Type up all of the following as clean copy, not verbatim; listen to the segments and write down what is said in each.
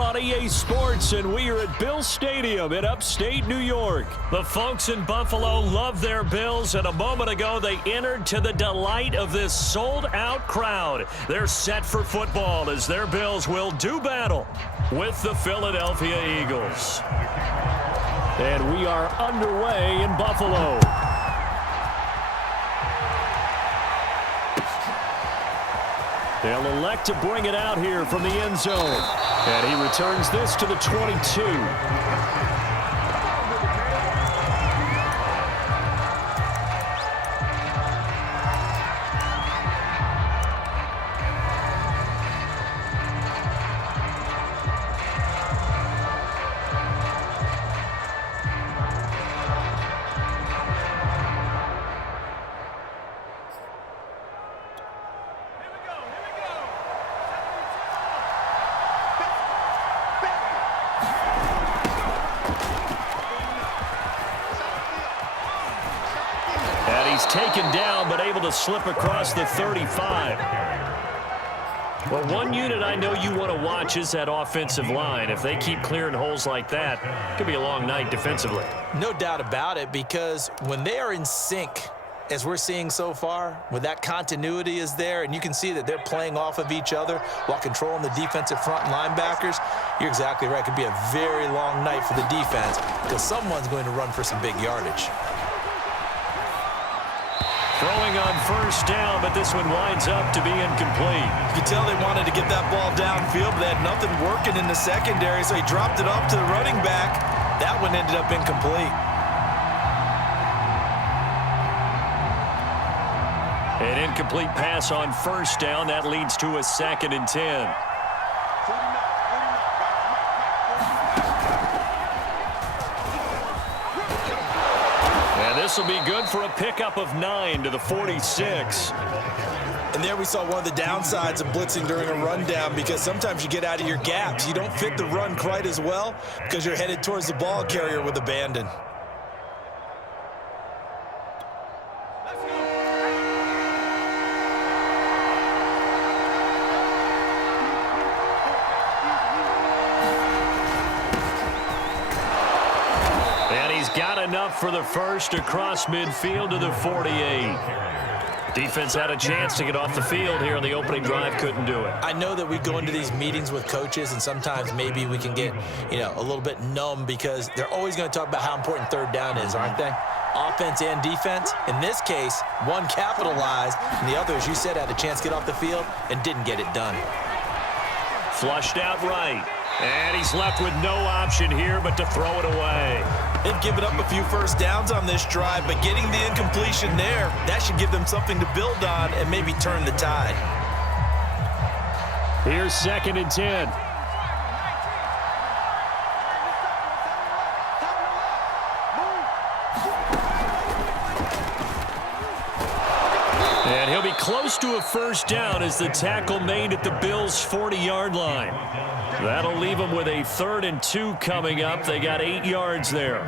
football on EA Sports, and we are at Bill Stadium in upstate New York. The folks in Buffalo love their Bills, and a moment ago they entered to the delight of this sold-out crowd. They're set for football as their Bills will do battle with the Philadelphia Eagles. And we are underway in Buffalo. They'll elect to bring it out here from the end zone. And he returns this to the 22. Taken down, but able to slip across the 35. Well, one unit I know you want to watch is that offensive line. If they keep clearing holes like that, it could be a long night defensively. No doubt about it, because when they are in sync, as we're seeing so far, when that continuity is there, and you can see that they're playing off of each other while controlling the defensive front linebackers, you're exactly right. It could be a very long night for the defense because someone's going to run for some big yardage. Throwing on first down, but this one winds up to be incomplete. You can tell they wanted to get that ball downfield, but they had nothing working in the secondary, so he dropped it off to the running back. That one ended up incomplete. An incomplete pass on first down. That leads to a 2nd and 10. This will be good for a pickup of 9 to the 46. And there we saw one of the downsides of blitzing during a rundown, because sometimes you get out of your gaps. You don't fit the run quite as well because you're headed towards the ball carrier with abandon. Got enough for the first across midfield to the 48. Defense had a chance to get off the field here on the opening drive, couldn't do it. I know that we go into these meetings with coaches, and sometimes maybe we can get, a little bit numb because they're always going to talk about how important third down is, aren't they? Offense and defense. In this case, one capitalized, and the other, as you said, had a chance to get off the field and didn't get it done. Flushed out right. And he's left with no option here but to throw it away. They've given up a few first downs on this drive, but getting the incompletion there, that should give them something to build on and maybe turn the tide. Here's 2nd and 10. And he'll be close to a first down as the tackle made at the Bills' 40-yard line. That'll leave them with a 3rd and 2 coming up. They got 8 yards there.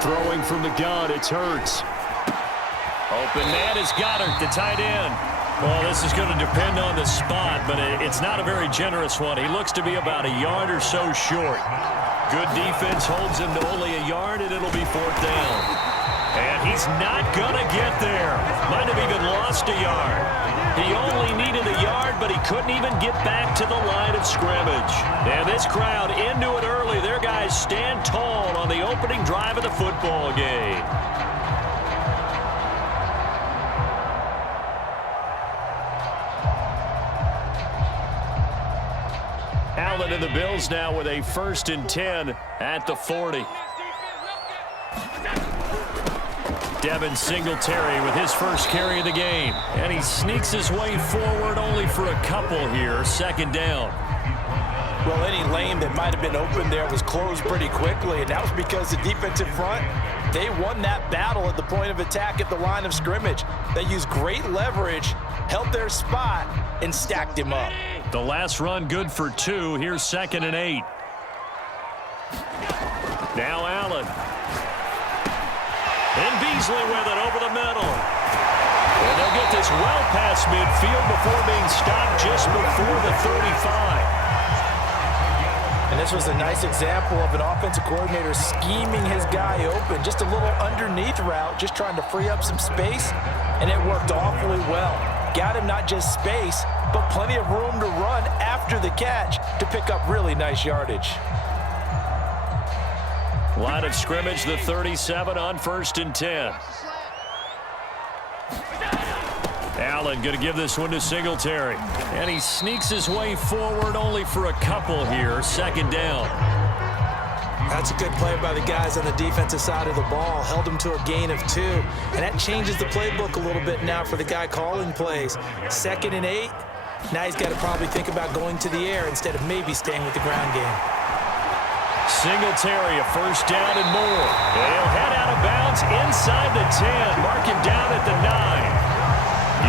Throwing from the gun, it's Hurts. Open man is Goddard, the tight end. Well, this is going to depend on the spot, but it's not a very generous one. He looks to be about a yard or so short. Good defense holds him to only a yard, and it'll be 4th down. And he's not going to get there. Might have even lost a yard. He only needed a yard, but he couldn't even get back to the line of scrimmage. And this crowd into it early. Their guys stand tall on the opening drive of the football game. Allen and the Bills now with a 1st and 10 at the 40. Devin Singletary with his first carry of the game. And he sneaks his way forward only for a couple here. 2nd down. Well, any lane that might have been open there was closed pretty quickly, and that was because the defensive front, they won that battle at the point of attack at the line of scrimmage. They used great leverage, held their spot, and stacked him up. The last run good for 2. Here's 2nd and 8. Now Allen. And Beasley with it over the middle. And they'll get this well past midfield before being stopped just before the 35. And this was a nice example of an offensive coordinator scheming his guy open. Just a little underneath route, just trying to free up some space, and it worked awfully well. Got him not just space, but plenty of room to run after the catch to pick up really nice yardage. Line of scrimmage, the 37 on 1st and 10. Allen going to give this one to Singletary. And he sneaks his way forward only for a couple here. 2nd down. That's a good play by the guys on the defensive side of the ball. Held him to a gain of 2. And that changes the playbook a little bit now for the guy calling plays. 2nd and 8. Now he's got to probably think about going to the air instead of maybe staying with the ground game. Singletary, a 1st down and more. They'll head out of bounds inside the 10. Mark him down at the 9.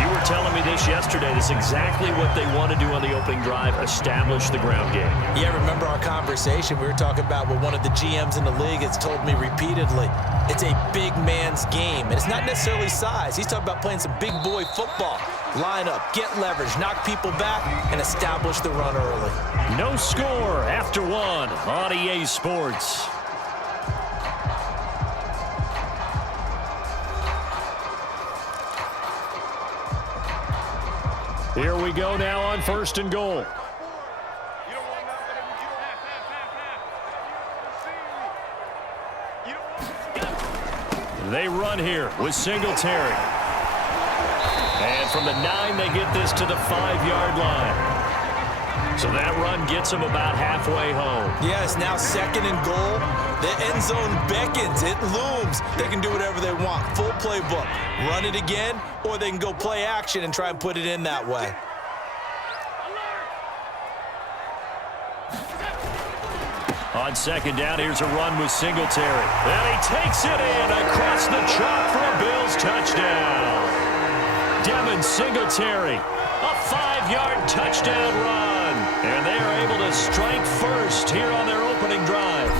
You were telling me this yesterday. This is exactly what they want to do on the opening drive, establish the ground game. Yeah, remember our conversation? We were talking about what one of the GMs in the league has told me repeatedly. It's a big man's game, and it's not necessarily size. He's talking about playing some big boy football. Line up, get leverage, knock people back, and establish the run early. No score after 1 on EA Sports. Here we go now on 1st and goal. They run here with Singletary. And from the 9, they get this to the 5-yard line. So that run gets them about halfway home. Yes, now 2nd and goal. The end zone beckons. It looms. They can do whatever they want. Full playbook. Run it again, or they can go play action and try and put it in that way. On 2nd down, here's a run with Singletary. And he takes it in across the chalk for a Bills touchdown. Devin Singletary, a 5-yard touchdown run. And they are able to strike first here on their opening drive.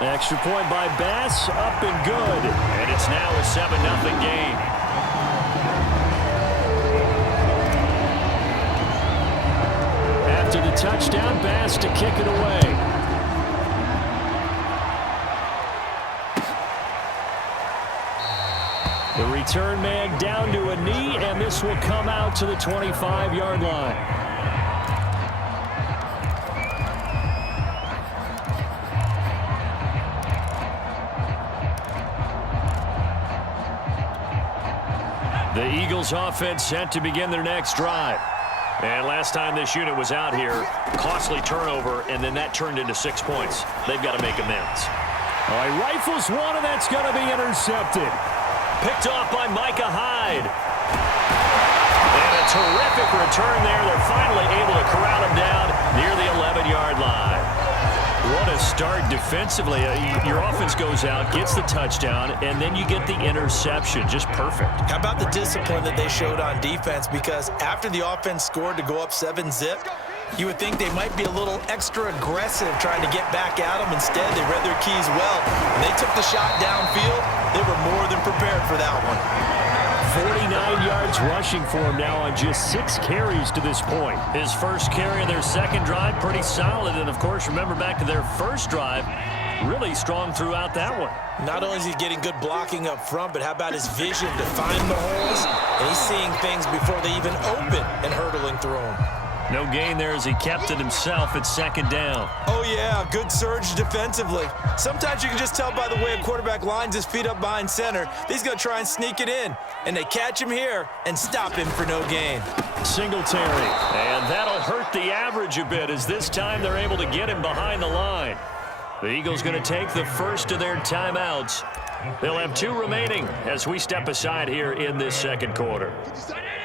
Extra point by Bass, up and good. And it's now a 7-0 game. After the touchdown, Bass to kick it away. The return man down to a knee, and this will come out to the 25-yard line. The Eagles offense set to begin their next drive. And last time this unit was out here, costly turnover, and then that turned into 6 points. They've got to make amends. All right, rifles one, and that's going to be intercepted. Picked off by Micah Hyde. And a terrific return there. They're finally able to corral him down near the 11-yard line. What a start defensively. Your offense goes out, gets the touchdown, and then you get the interception. Just perfect. How about the discipline that they showed on defense? Because after the offense scored to go up 7-zip, you would think they might be a little extra aggressive trying to get back at them. Instead, they read their keys well. When they took the shot downfield, they were more than prepared for that one. 49 yards rushing for him now on just 6 carries to this point. His first carry of their second drive, pretty solid. And, of course, remember back to their first drive, really strong throughout that one. Not only is he getting good blocking up front, but how about his vision to find the holes? And he's seeing things before they even open and hurtling through them. No gain there as he kept it himself at 2nd down. Oh, yeah, good surge defensively. Sometimes you can just tell by the way a quarterback lines his feet up behind center. He's going to try and sneak it in. And they catch him here and stop him for no gain. Singletary. And that'll hurt the average a bit as this time they're able to get him behind the line. The Eagles going to take the first of their timeouts. They'll have 2 remaining as we step aside here in this second quarter.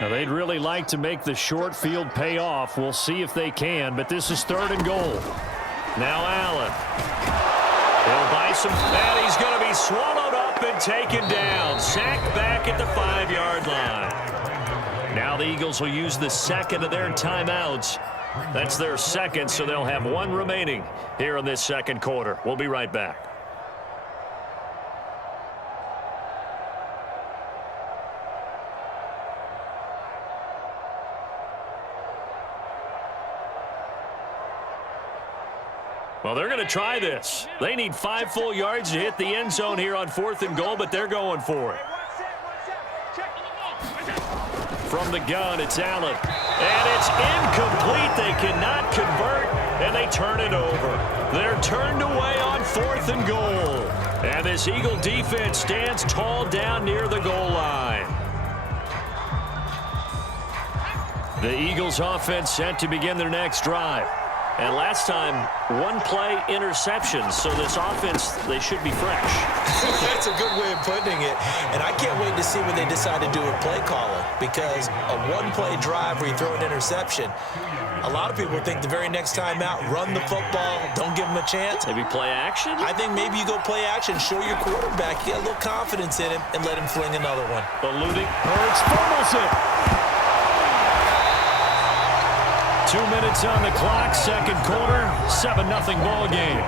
Now, they'd really like to make the short field pay off. We'll see if they can, but this is 3rd and goal. Now Allen. He'll buy some, and he's going to be swallowed up and taken down. Sacked back at the 5-yard line. Now the Eagles will use the second of their timeouts. That's their second, so they'll have one remaining here in this second quarter. We'll be right back. Well, they're going to try this. They need 5 full yards to hit the end zone here on 4th and goal, but they're going for it. From the gun, it's Allen. And it's incomplete. They cannot convert, and they turn it over. They're turned away on 4th and goal. And this Eagle defense stands tall down near the goal line. The Eagles offense set to begin their next drive. And last time, 1-play interception. So this offense, they should be fresh. That's a good way of putting it. And I can't wait to see what they decide to do with play calling, because a 1-play drive where you throw an interception, a lot of people think the very next time out, run the football, don't give them a chance. Maybe play action? I think maybe you go play action, show your quarterback, get a little confidence in him, and let him fling another one. Eluding. Hurts fumbles it. 2 minutes on the clock, second quarter, 7-0 ball game.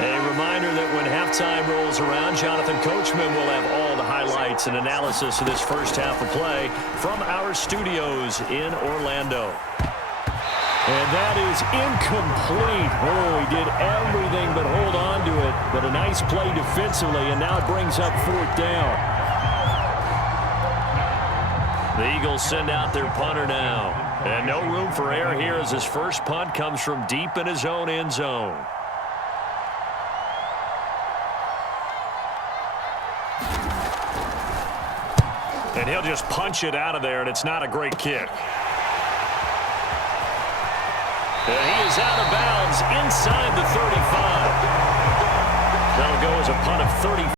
A reminder that when halftime rolls around, Jonathan Coachman will have all the highlights and analysis of this first half of play from our studios in Orlando. And that is incomplete. Oh, he did everything but hold on to it. But a nice play defensively, and now it brings up 4th down. The Eagles send out their punter now. And no room for error here as his first punt comes from deep in his own end zone. And he'll just punch it out of there, and it's not a great kick. And he is out of bounds inside the 35. That'll go as a punt of 30.